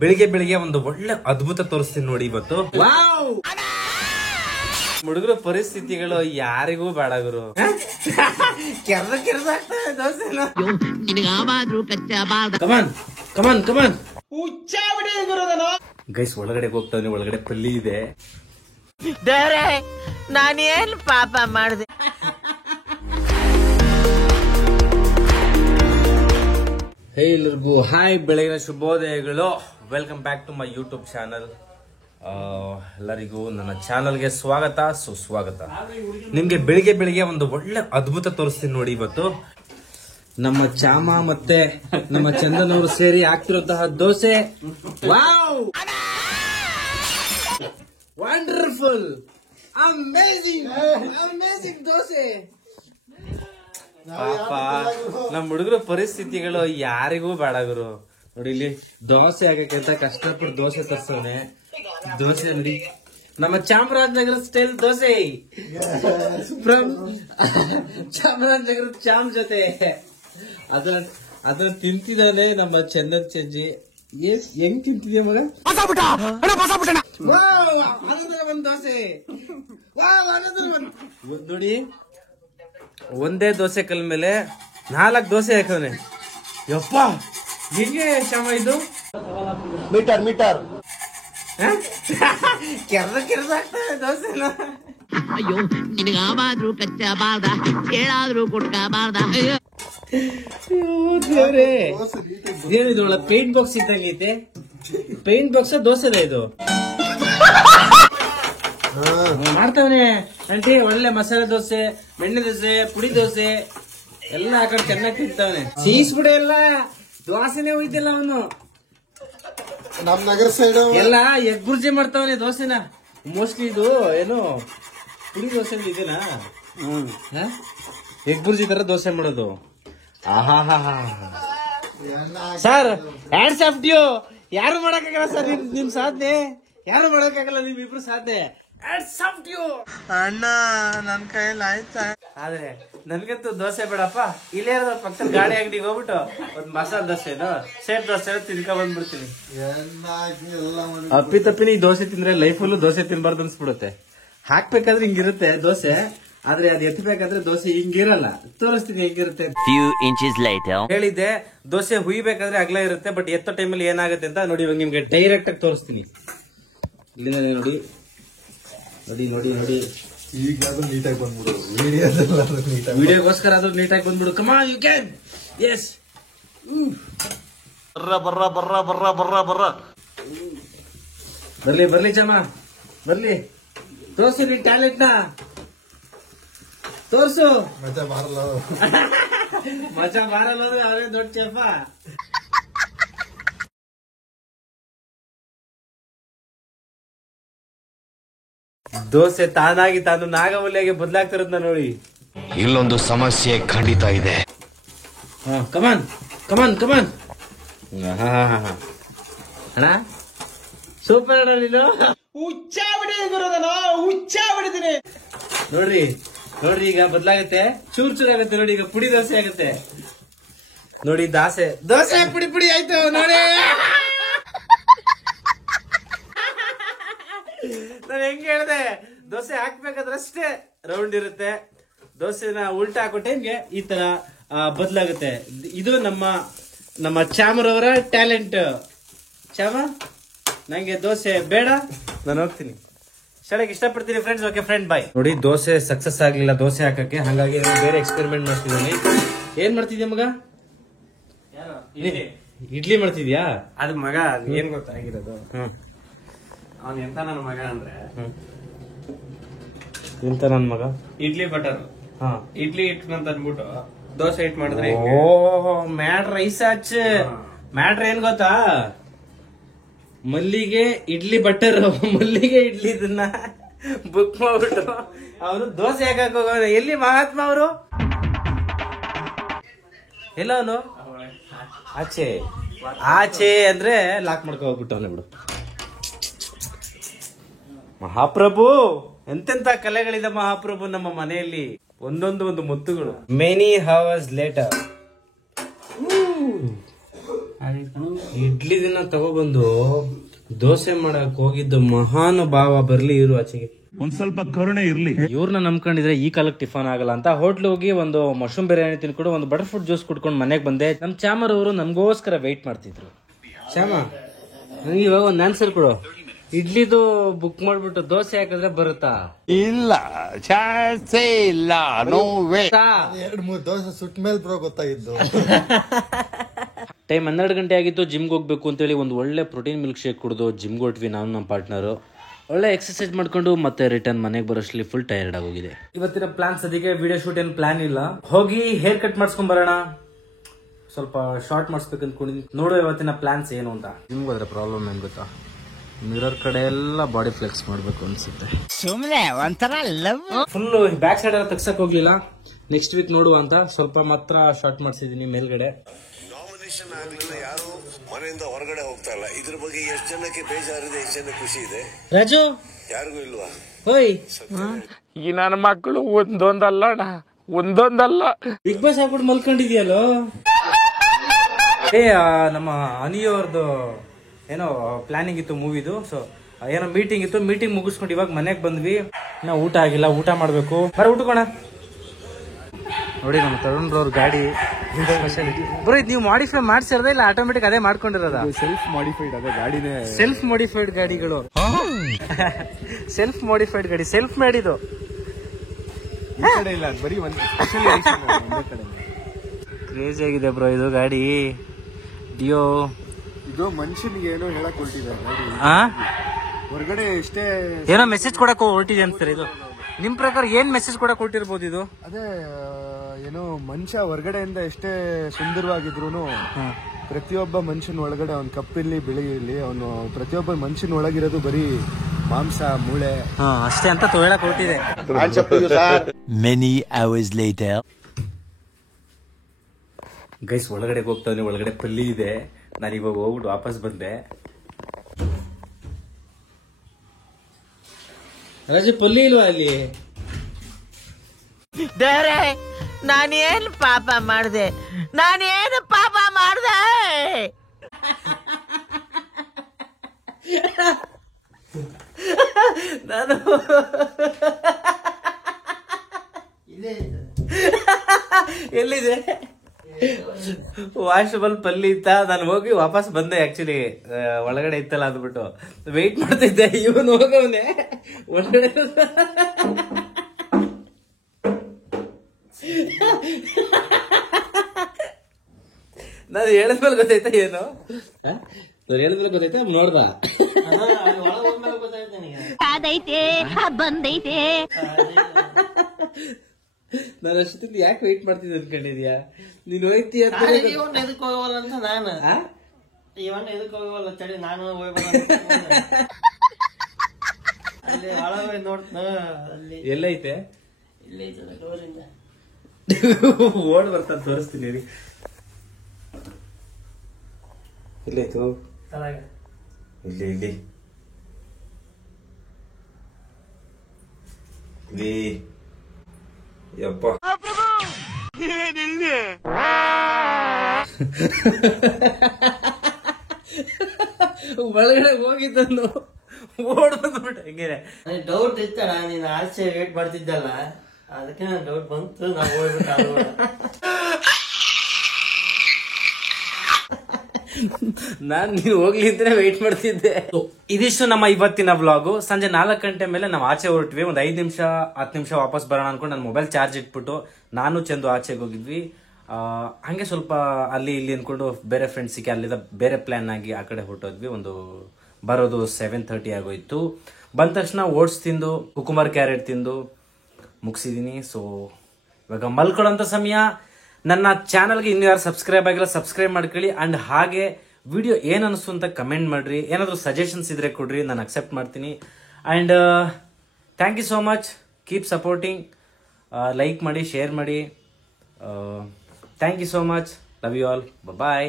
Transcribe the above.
ಬೆಳಿಗ್ಗೆ ಬೆಳಿಗ್ಗೆ ಒಂದು ಒಳ್ಳೆ ಅದ್ಭುತ ತೋರಿಸ್ತೀನಿ ನೋಡಿ ಇವತ್ತು. ಹುಡುಗರ ಪರಿಸ್ಥಿತಿಗಳು ಯಾರಿಗೂ ಬೇಡ ಗುರು. ಗೈಸ್ ಒಳಗಡೆ ಹೋಗ್ತಾನೆ, ಒಳಗಡೆ ಪಲ್ಲಿ ಇದೆ. ನಾನೇನ್ ಪಾಪ ಮಾಡಿದೆ? ಹೇ ಎಲ್ಲರಿಗೂ ಹಾಯ್, ಬೆಳಗಿನ ಶುಭೋದಯಗಳು. Welcome back to my YouTube channel. ಎಲ್ಲರಿಗೂ ನನ್ನ ಚಾನಲ್ಗೆ ಸ್ವಾಗತ, ಸುಸ್ವಾಗತ. ನಿಮ್ಗೆ ಬೆಳಿಗ್ಗೆ ಬೆಳಿಗ್ಗೆ ಒಂದು ಒಳ್ಳೆ ಅದ್ಭುತ ತೋರಿಸ್ತೀನಿ ನೋಡಿ ಇವತ್ತು. ನಮ್ಮ ಚಾಮ ಮತ್ತೆ ನಮ್ಮ ಚಂದನ್ ಅವರು ಸೇರಿ ಆಗ್ತಿರುವಂತಹ dosa. Wow, wonderful, amazing amazing dosa. ಪಾಪ ನಮ್ ಹುಡುಗರ ಪರಿಸ್ಥಿತಿಗಳು ಯಾರಿಗೂ ಬೇಡ ಗುರು. ನೋಡಿ ಇಲ್ಲಿ ದೋಸೆ ಆಗಕ್ಕೆ ಅಂತ ಕಷ್ಟಪಟ್ಟು ದೋಸೆ ತರ್ಸೋನೆ. ದೋಸೆ ನೋಡಿ ನಮ್ಮ ಚಾಮರಾಜನಗರ ಸ್ಟೈಲ್ ದೋಸೆ ಫ್ರಮ್ ಚಾಮರಾಜನಗರ ಚಾಮ್ ಜೊತೆ ಅದನ್ನ ತಿಂತಿದ್ದಾನೆ ನಮ್ಮ ಚಂದನ್ ಚಜ್ಜಿ. ಹೆಂಗ್ ತಿಂತಿದ್ಯಾ ಮಗ? ಒಂದ್ ದೋಸೆ ನೋಡಿ, ಒಂದೇ ದೋಸೆ ಕಲ್ ಮೇಲೆ 4 ದೋಸೆ ಹಾಕವನೆ. ಯಪ್ಪ, ಹೆಂಗೆ ಶ್ಯಾಮ ಇದು? ಮೀಟರ್ ಕೆರ್ದ ಆಗ್ತದೆ ದೋಸೆನ. ಅಯ್ಯೋ, ನಿನಗಾದ್ರೂ ಕಚ್ಚಬಾರ್ದ, ಹೇಳಾದ್ರೂ ಕೊಟ್ಕಬಾರ್ದ. ಏನಿದು ಒಳ್ಳೆ ಪೇಂಟ್ ಬಾಕ್ಸ್ ಇದ್ದಂಗೈತೆ. ಪೇಂಟ್ ಬಾಕ್ಸ್ ದೋಸೆದ ಇದು ಮಾಡ್ತಾವನೆ ಆಂಟಿ. ಒಳ್ಳೆ ಮಸಾಲೆ ದೋಸೆ, ಬೆಣ್ಣೆ ದೋಸೆ, ಪುಡಿ ದೋಸೆ ಎಲ್ಲ ಹಾಕೊಂಡು ಚೆನ್ನಾಗಿ ತಿಂತಾವನೆ. ಸೀಸ್ಬಿಡೆ ಎಲ್ಲ ದೋಸೆನೆ ಹೋಯ್ತಿಲ್ಲ ಅವನು. ನಮ್ ನಗರ ಸೈಡ್ ಎಲ್ಲ ಎಗ್ ಬುರ್ಜಿ ಮಾಡ್ತಾವನೆ ದೋಸೆನ. ಮೋಸ್ಟ್ಲಿ ಇದು ಏನು ಪುಡಿ ದೋಸೆ ಇದೆನಾ? ಎಗ್ ಬುರ್ಜಿ ತರ ದೋಸೆ ಮಾಡೋದು. Sir, hands off you. ಯಾರು ಮಾಡಕ್ಕಾಗಲ್ಲ ಸರ್ ನಿಮ್ ಸಾಧನೆ, ಯಾರು ಮಾಡಕ್ಕಾಗಲ್ಲ ನಿಮ್ ಇಬ್ರು ಸಾಧನೆ. ಅಣ್ಣ ನನ್ ಕೈಯಲ್ಲಿ ಆಯ್ತಾ? ಆದ್ರೆ ನನ್ಗಂತೂ ದೋಸೆ ಬೇಡಪ್ಪ. ಇಲ್ಲೇ ಪಕ್ಕದ ಗಾಡಿ ಅಂಗಡಿಗೆ ಹೋಗ್ಬಿಟ್ಟು ಒಂದ್ ಮಸಾಲೆ ದೋಸೆನೋ ಸೇಟ್ ದೋಸೆ ತಿನ್ಕೊ ಬಂದ್ಬಿಡ್ತೀನಿ. ಅಪ್ಪಿ ತಪ್ಪಿನ ಈ ದೋಸೆ ತಿಂದ್ರೆ ಲೈಫಲ್ಲೂ ದೋಸೆ ತಿನ್ಬಾರ್ದು ಅನ್ಸ್ಬಿಡುತ್ತೆ. ಹಾಕ್ಬೇಕಾದ್ರೆ ಹಿಂಗಿರುತ್ತೆ ದೋಸೆ, ಆದ್ರೆ ಅದ್ ಎತ್ತಬೇಕಾದ್ರೆ ದೋಸೆ ಹಿಂಗಿರಲ್ಲ. ತೋರಿಸ್ತೀನಿ ಹೆಂಗಿರುತ್ತೆ. ಹೇಳಿದ್ದೆ ದೋಸೆ ಹುಯ್ಬೇಕಾದ್ರೆ ಅಗಲ ಇರುತ್ತೆ, ಬಟ್ ಎತ್ತೋ ಟೈಮಲ್ಲಿ ಏನಾಗುತ್ತೆ ಅಂತ ನೋಡಿ. ಇವಾಗ ನಿಮ್ಗೆ ಡೈರೆಕ್ಟ್ ಆಗಿ ತೋರಿಸ್ತೀನಿ. ಇಲ್ಲಿಂದ ನೋಡಿ ನೋಡಿ ನೋಡಿ ನೋಡಿ. ಈಗ ನೀಟಾಗಿ ಬಂದ್ಬಿಡು, ವಿಡಿಯೋಗೋಸ್ಕರ ಆದ್ರೂ ನೀಟಾಗಿ ಬಂದ್ಬಿಡು. Come on, you can. Yes, ಬರ್ಲಿ ಬರ್ಲಿ ಚಮ್ಮ, ಬರ್ಲಿ. ತೋರ್ಸು ನೀನ್ ಟ್ಯಾಲೆಂಟ್ ನ, ತೋರ್ಸು. ಮಜಾ ಮಾರಲ್ಲ ಮಜಾ ಮಾರಲ್ಲ ಅಂದ್ರೆ ಅವರೇ ದೊಡ್ಡ ಚೆಫ. ದೋಸೆ ತಾನಾಗಿ ತಾನು ನಾಗವಲ್ಲಿಯಾಗಿ ಬದಲಾಗ್ತಿರೋದ್ನ ನೋಡಿ. ಇಲ್ಲೊಂದು ಸಮಸ್ಯೆ ಖಂಡಿತ ಇದೆ. ಕಮಾನ್ ಕಮಾನ್ ಕಮಾನ್. ಅಣ್ಣ ಸೂಪರ್ ಅಣ್ಣ ನೀನು. ಹುಚ್ಚ ಬಿಡಿದೀನಿ ನೋಡ್ರಿ ನೋಡ್ರಿ. ಈಗ ಬದಲಾಗುತ್ತೆ, ಚೂರ್ ಚೂರ್ ಆಗುತ್ತೆ ನೋಡಿ. ಈಗ ಪುಡಿ ದೋಸೆ ಆಗುತ್ತೆ ನೋಡಿ. ದೋಸೆ ಪುಡಿ ಪುಡಿ ಆಯ್ತು ನೋಡಿ. ನಾನು ಹೆಂಗ್ ಹೇಳ್ದೆ, ದೋಸೆ ಹಾಕ್ಬೇಕಾದ್ರೆ ಅಷ್ಟೇ ರೌಂಡ್ ಇರುತ್ತೆ. ದೋಸೆನ ಉಲ್ಟಾ ಹಾಕೋ ಟೈಮ್ಗೆ ಈ ತರ ಬದಲಾಗುತ್ತೆ. ಇದು ನಮ್ಮ ಚಾಮರವರ ಟ್ಯಾಲೆಂಟ್. ಚಾಮ, ನಂಗೆ ದೋಸೆ ಬೇಡ, ನಾನು ಹೋಗ್ತೀನಿ. ಶಾಲೆಗೆ ಇಷ್ಟಪಡ್ತೀನಿ ಫ್ರೆಂಡ್ಸ್. ಓಕೆ ಫ್ರೆಂಡ್, ಬಾಯ್. ನೋಡಿ, ದೋಸೆ ಸಕ್ಸಸ್ ಆಗ್ಲಿಲ್ಲ ದೋಸೆ ಹಾಕಕ್ಕೆ, ಹಾಗಾಗಿ ಬೇರೆ ಎಕ್ಸ್ಪೆರಿಮೆಂಟ್ ಮಾಡ್ತಿದ್ದೀನಿ. ಏನ್ ಮಾಡ್ತಿದ್ಯಾ ಮಗ? ಇಡ್ಲಿ ಮಾಡ್ತಿದ್ಯಾ? ಅದ್ ಮಗ ಏನ್ ಗೊತ್ತಾಗಿರೋದು, ಅವ್ನ ಎಂತ ನನ್ನ ಮಗ ಅಂದ್ರೆ, ಎಂತ ನನ್ ಮಗ? ಇಡ್ಲಿ ಬಟರ್. ಇಡ್ಲಿ ಹಿಟ್ ಅಂತ ಅಂದ್ಬಿಟ್ಟು ದೋಸೆ ಹಿಟ್ ಮಾಡಿದ್ರೆ ಮ್ಯಾಟ್ರ್ ರೈಸ್ ಹಚ್ಚ. ಮ್ಯಾಟ್ರ್ ಏನ್ ಗೊತ್ತಾ? ಮಲ್ಲಿಗೆ ಇಡ್ಲಿ ಬಟರ್, ಮಲ್ಲಿಗೆ ಇಡ್ಲಿ ಇದನ್ನ ಬುಕ್ ಮಾಡ್ಬಿಟ್ಟು ಅವನು ದೋಸೆ ಹಾಕಕ್ ಹೋಗೋನು. ಎಲ್ಲಿ ಮಹಾತ್ಮ ಅವರು? ಎಲ್ಲ ಅವನು ಆಚೆ ಆಚೆ ಅಂದ್ರೆ ಲಾಕ್ ಮಾಡ್ಕೊ ಹೋಗ್ಬಿಟ್ಟು ಅವನೇ ಬಿಡು. ಮಹಾಪ್ರಭು, ಎಂತೆಂತ ಕಲೆಗಳಿದೆ ಮಹಾಪ್ರಭು ನಮ್ಮ ಮನೆಯಲ್ಲಿ. ಒಂದೊಂದು ಮುತ್ತುಗಳು. Many hours litre. ಇಡ್ಲಿ ದಿನ ತಗೊಬಂದು ದೋಸೆ ಮಾಡಕ್ ಹೋಗಿದ್ದು ಮಹಾನುಭಾವ ಬರ್ಲಿ ಇರು ಆಚೆಗೆ. ಒಂದ್ ಸ್ವಲ್ಪ ಕರುಣೆ ಇರ್ಲಿ. ಇವ್ರನ್ನ ನಂಬ್ಕೊಂಡಿದ್ರೆ ಈ ಕಾಲಕ್ಕೆ ಟಿಫನ್ ಆಗಲ್ಲ ಅಂತ ಹೋಟ್ಲ್ ಹೋಗಿ ಒಂದು ಮಶ್ರೂಮ್ ಬಿರಿಯಾನಿ ತಿನ್ಕೊಂಡು ಒಂದು ಬಟರ್ ಫ್ರೂಟ್ ಜ್ಯೂಸ್ ಕುಡ್ಕೊಂಡು ಮನೆಗೆ ಬಂದೆ. ನಮ್ ಚಾಮರ್ ಅವರು ನಮಗೋಸ್ಕರ ವೆಯ್ಟ್ ಮಾಡ್ತಿದ್ರು. ಶ್ಯಾಮ, ನನಗೆ ಇವಾಗ ಒಂದು ಆನ್ಸರ್ ಕೊಡು. ಇಡ್ಲಿದು ಬುಕ್ ಮಾಡ್ಬಿಟ್ಟು ದೋಸೆ ಹಾಕಿದ್ರೆ ಬರುತ್ತಾ? ಇಲ್ಲ, ಚಾನ್ಸೇ ಇಲ್ಲ. No way. 2-3 ದೋಸೆ ಸುಟ್ಟ ಮೇಲೆ ಬ್ರೋ ಗೊತ್ತಾಗಿದ್ದು. ಟೈಮ್ 12 ಗಂಟೆ ಆಗಿತ್ತು. ಜಿಮ್ಗೆ ಹೋಗ್ಬೇಕು ಅಂತೇಳಿ ಒಂದು ಒಳ್ಳೆ ಪ್ರೋಟೀನ್ ಮಿಲ್ಕ್ ಶೇಕ್ ಕುಡಿದು ಜಿಮ್ಗೆ ಹೊಟ್ವಿ. ನಾನು ನಮ್ಮ ಪಾರ್ಟ್ನರು ಒಳ್ಳೆ ಎಕ್ಸರ್ಸೈಸ್ ಮಾಡ್ಕೊಂಡು ಮತ್ತೆ ರಿಟರ್ನ್ ಮನೆಗೆ ಬರೋಷ್ಟರಲ್ಲಿ ಫುಲ್ ಟೈರ್ಡ್ ಆಗೋಗಿದೆ. ಇವತ್ತಿನ ಪ್ಲಾನ್ಸ್ ಅದಕ್ಕೆ ವಿಡಿಯೋ ಶೂಟ್ ಏನು ಪ್ಲಾನ್ ಇಲ್ಲ. ಹೋಗಿ ಹೇರ್ ಕಟ್ ಮಾಡಿಸ್ಕೊಂಡ್ ಬರೋಣ, ಸ್ವಲ್ಪ ಶಾರ್ಟ್ ಮಾಡಿಸ್ಬೇಕು ಅನ್ಕೊಂಡಿದ್ದೀನಿ. ನೋಡೋ ಇವತ್ತಿನ ಪ್ಲಾನ್ಸ್ ಏನು ಅಂತ. ಜಿಮ್ಗೆ ಹೋದ್ರೆ ಪ್ರಾಬ್ಲಮ್ ಏನ್ ಗೊತ್ತಾ, ಮಿರರ್ ಕಡೆ ಎಲ್ಲ ಬಾಡಿ ಫ್ಲೆಕ್ಸ್ ಮಾಡ್ಬೇಕು ಅನ್ಸುತ್ತೆ. ಸುಮ್ನೆ ಒಂಥರ ಲವ್. ಫುಲ್ ಬ್ಯಾಕ್ ಸೈಡ್ ಎಲ್ಲ ತೆಗ್ಸಕ್ ಹೋಗ್ಲಿಲ್ಲ. ನೆಕ್ಸ್ಟ್ ವೀಕ್ ನೋಡುವ ಅಂತ ಸ್ವಲ್ಪ ಮಾತ್ರ ಶಾರ್ಟ್ ಮಾಡಿಸಿದೀನಿ ಮೇಲ್ಗಡೆ. ನಾಮಿನೇಷನ್ ಆಗ್ಲಿಲ್ಲ, ಯಾರು ಮನೆಯಿಂದ ಹೊರಗಡೆ ಹೋಗ್ತಾ ಇಲ್ಲ. ಇದ್ರ ಬಗ್ಗೆ ಎಷ್ಟು ಜನಕ್ಕೆ ಬೇಜಾರಿದೆ, ಎಷ್ಟು ಜನ ಖುಷಿ ಇದೆ? ರಾಜು ಯಾರಿಗೂ ಇಲ್ವಾ? ಹೋಯ್, ಈ ನನ್ನ ಮಕ್ಕಳು ಒಂದೊಂದಲ್ಲ. ಬಿಗ್ ಬಾಸ್ ಆಗ್ಬಿಟ್ಟು ಮಲ್ಕೊಂಡಿದ್ಯಲ್ಲೋ. ನಮ್ಮ ಅನಿಯವ್ರದ್ದು ಏನೋ ಪ್ಲಾನಿಂಗ್ ಇತ್ತು ಮೂವಿದು. ಸೊ ಏನೋ ಮೀಟಿಂಗ್ ಇತ್ತು. ಮೀಟಿಂಗ್ ಮುಗಿಸ್ಕೊಂಡು ಇವಾಗ ಮನೆಗೆ ಬಂದ್ವಿ. ಇನ್ನ ಊಟ ಆಗಿಲ್ಲ, ಊಟ ಮಾಡ್ಬೇಕು. ಬರ ಊಟಕೋಣ. ನೋಡಿ ನಮ್ಮ ತರುಣ್ರವ್ರ ಗಾಡಿ ಸ್ಪೆಷಾಲಿಟಿ. ಬರೋ ಇದು ನೀವು ಮಾಡಿಫೈ ಮಾಡ್ಸಿರೋದ ಇಲ್ಲ ಆಟೋಮೆಟಿಕ್ ಅದೇ ಮಾಡ್ಕೊಂಡಿರೋದ? ಸೆಲ್ಫ್ ಮಾಡಿಫೈಡ್ ಅದೇ ಗಾಡಿನೇ. ಸೆಲ್ಫ್ ಮಾಡಿಫೈಡ್ ಗಾಡಿಗಳು. ಸೆಲ್ಫ್ ಮಾಡಿಫೈಡ್ ಗಾಡಿ, ಸೆಲ್ಫ್ ಮೇಡಿದು. ಇಲ್ಲ, ಬರೀ ಒಂದು ಸ್ಪೆಷಲ್ ಕಡೆ. ಕ್ರೇಜಿ ಆಗಿದೆ ಬ್ರೋ ಇದು ಗಾಡಿ. ಡಿಯೋ ಇದು ಮನುಷ್ಯನಿಗೆ ಏನೋ ಹೇಳಕ್ ಹೊರಟಿದ್ದಾರೆ ಗಾಡಿ. ಹೊರಗಡೆ ಎಷ್ಟೇ ಏನೋ ಮೆಸೇಜ್ ಕೊಡಕ್ ಹೊರಟಿದೆ ಅಂತಾರೆ. ಇದು ನಿಮ್ ಪ್ರಕಾರ ಏನ್ ಮೆಸೇಜ್ ಕೊಡಕ್ ಹೊರಟಿರ್ಬೋದು ಇದು? ಅದೇ ಏನೋ ಮನುಷ್ಯ ಹೊರಗಡೆಯಿಂದ ಎಷ್ಟೇ ಸುಂದರವಾಗಿದ್ರು ಪ್ರತಿಯೊಬ್ಬ ಮನುಷ್ಯನ ಒಳಗಡೆ ಅವ್ನ ಕಪ್ಪಿರ್ಲಿ ಬಿಳಿ ಇರ್ಲಿ, ಅವನು ಪ್ರತಿಯೊಬ್ಬ ಮನುಷ್ಯನ ಒಳಗಿರೋದು ಬರೀ ಮಾಂಸ ಮೂಳೆ ಅಷ್ಟೇ ಅಂತ ಹೇಳಕ್ ಹೊರಟಿದೆ. Many hours later. ಗೈಸ್ ಒಳಗಡೆ ಹೋಗ್ತಾನೆ. ಒಳಗಡೆ ಪಲ್ಲಿ ಇದೆ. ನಾನು ಇವಾಗ ಹೋಗ್ಬಿಟ್ಟು ವಾಪಸ್ ಬಂದೆ. ರಾಜು ಪಲ್ಲಿ ಇಲ್ವಾ ಅಲ್ಲಿ? ದೇವ್ರೆ, ನಾನೇನು ಪಾಪ ಮಾಡಿದೆ? ನಾನು ಎಲ್ಲಿದೆ? ವಾಶ್ರೂಮಲ್ಲಿ ಪಲ್ಲಿ ಇತ್ತ. ನಾನು ಹೋಗಿ ವಾಪಸ್ ಬಂದೆ. ಆಕ್ಚುಲಿ ಒಳಗಡೆ ಇತ್ತಲ್ಲ ಅಂದ್ಬಿಟ್ಟು ವೆಯ್ಟ್ ಮಾಡ್ತಿದ್ದೆ. ಇವನು ಹೋಗವನೆ ಒಳಗಡೆ. ನಾನು ಹೇಳಿದ್ಮೇಲೆ ಗೊತ್ತಾಯ್ತಾ ಏನು? ನಾನು ಹೇಳಿದ್ಮೇಲೆ ಗೊತ್ತಾಯ್ತಾ? ನೋಡ್ದ ಬಂದೈತೆ. ನಾನು ಅಷ್ಟೊತ್ತಿಂದ ಯಾಕೆ ವೆಯ್ಟ್ ಮಾಡ್ತಿದ್ದೆ ಅನ್ಕೊಂಡಿದ್ಯಾ? ನೀನ್ ಹೋಯ್ತೀಯ ಅಂತ ಎದಕ್ ಹೋಗವಲ್ಲ ಅಂತ ನಾನು ಇವನ್ ಎದಕ್ ಹೋಗವಲ್ಲ ತಡಿ ನಾನು ಅಲ್ಲಿ ಒಳಗೆ ನೋಡ್ತ ಅಲ್ಲಿ ಎಲ್ಲೈತೆ? ಇಲ್ಲೇ ಐತದ ಡೋರಿಂದ ಓಡ್ ಬರ್ತಾ ತೋರಿಸ್ತೀನಿ ರೀ. ಎಲ್ಲೈತು? ತಳಗ ಇಲ್ಲಿ ಇಲ್ಲಿ ಇಲ್ಲಿ. ಯಪ್ಪ ಒಳಗಡೆ ಹೋಗಿದ್ದನ್ನು ಓಡ್ ಬಂದ್ಬಿಟ್ಟು ಹೆಂಗೇನೆ ಡೌಟ್ ಇತ್ತಲ್ಲ. ನೀನ್ ಆಚೆ ವೇಟ್ ಮಾಡ್ತಿದ್ದಲ್ಲ, ಅದಕ್ಕೆ ನಾನು ಡೌಟ್ ಬಂತು. ನಾವು ಹೋಗ್ಬಿಟ್ಟು ನಾನ್ ನೀನು ಹೋಗ್ಲಿ ಅಂತಾನೆ ವೆಯ್ಟ್ ಮಾಡ್ತಿದ್ದೆ. ಇದಿಷ್ಟು ನಮ್ಮ ಇವತ್ತಿನ ವ್ಲಾಗು. ಸಂಜೆ 4 ಗಂಟೆ ಮೇಲೆ ನಾವು ಆಚೆ ಹೊರಟ್ವಿ. ಒಂದು 5 ನಿಮಿಷ 10 ನಿಮಿಷ ವಾಪಸ್ ಬರೋಣ ಅನ್ಕೊಂಡು ನನ್ನ ಮೊಬೈಲ್ ಚಾರ್ಜ್ ಇಟ್ಬಿಟ್ಟು ನಾನು ಚಂದು ಆಚೆಗೆ ಹೋಗಿದ್ವಿ. ಹಂಗೆ ಸ್ವಲ್ಪ ಅಲ್ಲಿ ಇಲ್ಲಿ ಅನ್ಕೊಂಡು ಬೇರೆ ಫ್ರೆಂಡ್ಸಿಗೆ ಅಲ್ಲಿಂದ ಬೇರೆ ಪ್ಲಾನ್ ಆಗಿ ಆ ಕಡೆ ಹೊರಟೋದ್ವಿ. ಒಂದು ಬರೋದು 7:30 ಆಗೋಯ್ತು. ಬಂದ ತಕ್ಷಣ ಓಟ್ಸ್ ತಿಂದು ಕುಕುಂಬರ್ ಕ್ಯಾರೆಟ್ ತಿಂದು ಮುಗಿಸಿದೀನಿ. ಸೊ ಇವಾಗ ಮಲ್ಕೊಳ್ಳೋಂಥ ಸಮಯ. ನನ್ನ ಚಾನಲ್ಗೆ ಇನ್ನೂ ಯಾರು ಸಬ್ಸ್ಕ್ರೈಬ್ ಆಗಿಲ್ಲ ಸಬ್ಸ್ಕ್ರೈಬ್ ಮಾಡ್ಕೊಳ್ಳಿ. ಅಂಡ್ ಹಾಗೆ ವಿಡಿಯೋ ಏನು ಅನಿಸ್ತು ಅಂತ ಕಮೆಂಟ್ ಮಾಡ್ರಿ. ಏನಾದರೂ ಸಜೆಷನ್ಸ್ ಇದ್ರೆ ಕೊಡ್ರಿ, ನಾನು ಅಕ್ಸೆಪ್ಟ್ ಮಾಡ್ತೀನಿ. And thank you so much. Keep supporting. Like ಮಾಡಿ, ಶೇರ್ ಮಾಡಿ. Thank you so much. Love you all. Bye.